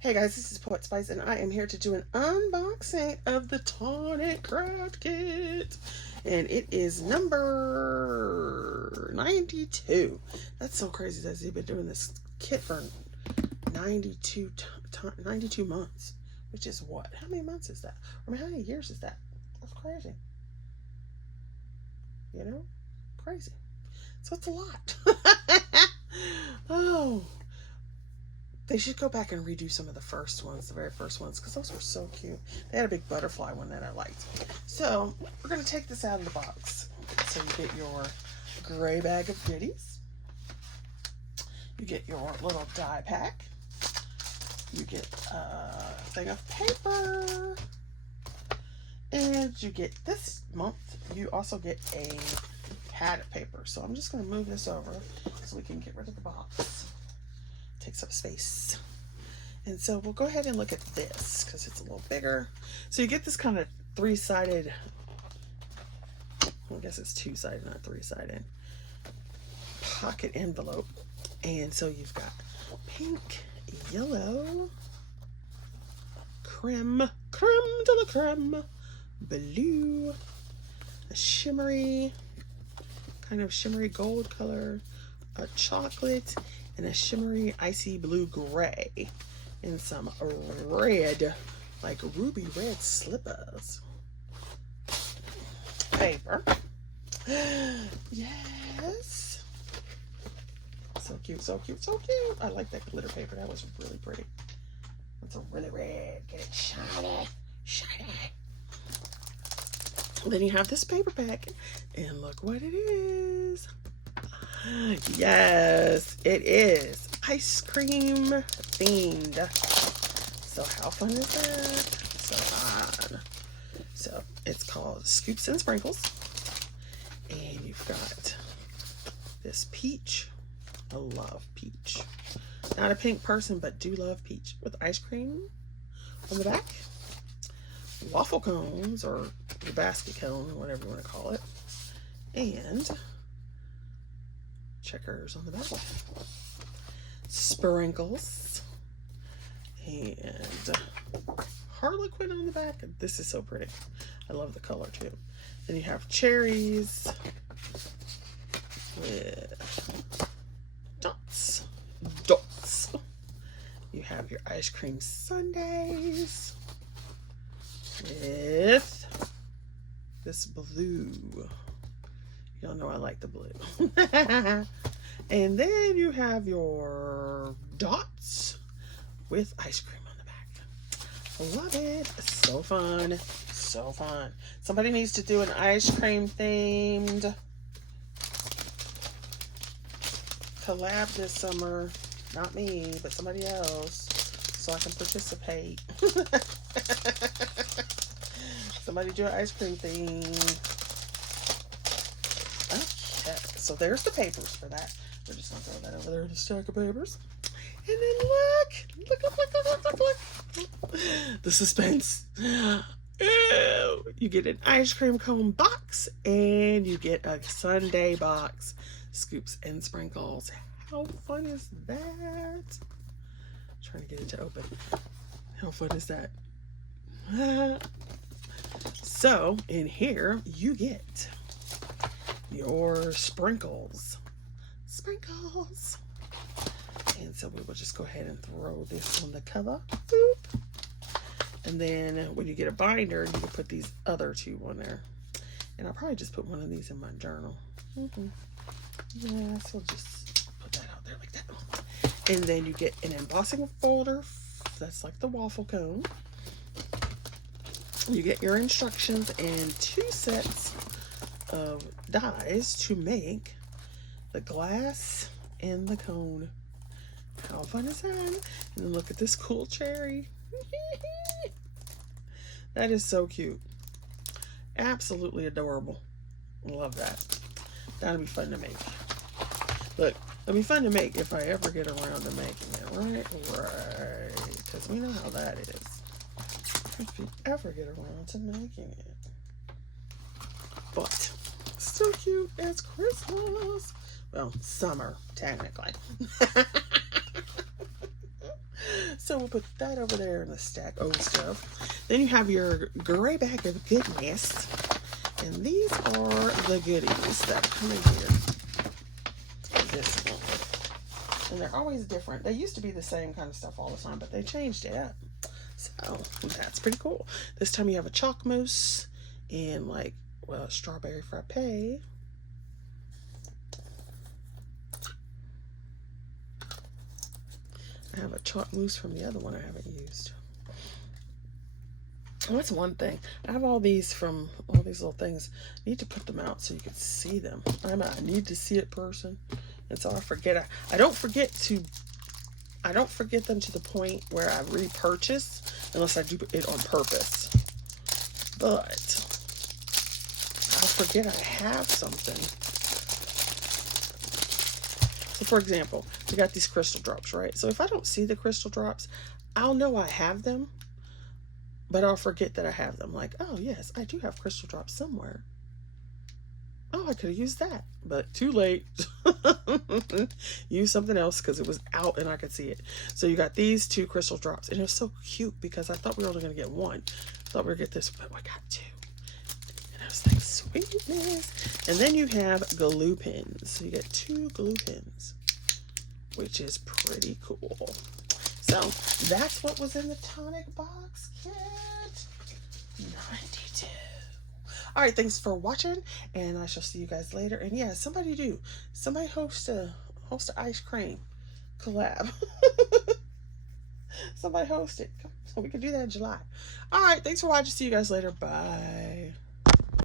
Hey guys, this is Poet Spice, and I am here to do an unboxing of the Tonic Craft kit. And it is number 92. That's so crazy that they've been doing this kit for 92 months. Which is what? How many months is that? I mean, how many years is that? That's crazy. You know? Crazy. So it's a lot. Oh. They should go back and redo some of the first ones, the very first ones, because those were so cute. They had a big butterfly one that I liked. So we're going to take this out of the box. So you get your gray bag of goodies. You get your little die pack. You get a thing of paper. And you get, this month, you also get a pad of paper. So I'm just going to move this over so we can get rid of the box. Takes up space. And so we'll go ahead and look at this because it's a little bigger. So you get this kind of three-sided, I guess it's two-sided, not three-sided, pocket envelope. And so you've got pink, yellow, creme de la creme, blue, a shimmery, kind of shimmery gold color, a chocolate, and a shimmery icy blue gray, and some red, like ruby red slippers. Paper. Yes. So cute, so cute, so cute. I like that glitter paper. That was really pretty. It's a really red. Get it shiny. Shiny. Then you have this paper pack, and look what it is. Yes, it is ice cream themed. So how fun is that? So fun. So it's called Scoops and Sprinkles. And you've got this peach. I love peach. Not a pink person, but do love peach. With ice cream on the back. Waffle cones, or the basket cone, or whatever you want to call it. And checkers on the back, sprinkles, and harlequin on the back. This is so pretty. I love the color too. Then you have cherries with dots. You have your ice cream sundaes with this blue. Y'all know I like the blue. And then you have your dots with ice cream on the back. I love it. It's so fun. So fun. Somebody needs to do an ice cream themed collab this summer. Not me, but somebody else. So I can participate. Somebody do an ice cream theme. So there's the papers for that. We're just gonna throw that over there in a stack of papers. And then look. The suspense. Ew. You get an ice cream cone box and you get a sundae box. Scoops and Sprinkles. How fun is that? Trying to get it to open. How fun is that? So in here you get your sprinkles. And so we will just go ahead and throw this on the cover. Boop. And then when you get a binder, you can put these other two on there. And I'll probably just put one of these in my journal. Yeah, so just put that out there like that. And then you get an embossing folder. That's like the waffle cone. You get your instructions and 2 sets of dies to make the glass and the cone. How fun is that? And then look at this cool cherry. That is so cute. Absolutely adorable. Love that. That'll be fun to make. Look, it'll be fun to make if I ever get around to making it, right? Right. Because we know how that is. If you ever get around to making it. But so cute. It's Christmas. Well, summer, technically. So we'll put that over there in the stack of stuff. Then you have your gray bag of goodness. And these are the goodies that come in here. This one. And they're always different. They used to be the same kind of stuff all the time, but they changed it up. So that's pretty cool. This time you have a chalk mousse and like, well, strawberry frappe. I have a chalk mousse from the other one I haven't used. Oh, that's one thing. I have all these from all these little things. I need to put them out so you can see them. I need to see it person. And so I forget. I don't forget them to the point where I repurchase unless I do it on purpose. But I forget I have something. So for example, we got these crystal drops, right? So if I don't see the crystal drops, I'll know I have them, but I'll forget that I have them. Like, oh yes, I do have crystal drops somewhere. Oh, I could have used that, but too late. Use something else because it was out and I could see it. So you got these 2 crystal drops, and it was so cute because I thought we were only going to get 1. I thought we were going to get this, but I got 2. And I was like, sweetness. And then you have glue pins. So you get 2 glue pins, which is pretty cool. So that's what was in the Tonic box kit. 92. All right, thanks for watching, and I shall see you guys later. And yeah, somebody host a ice cream collab. Somebody host it so we can do that in July. All right, thanks for watching. See you guys later. Bye.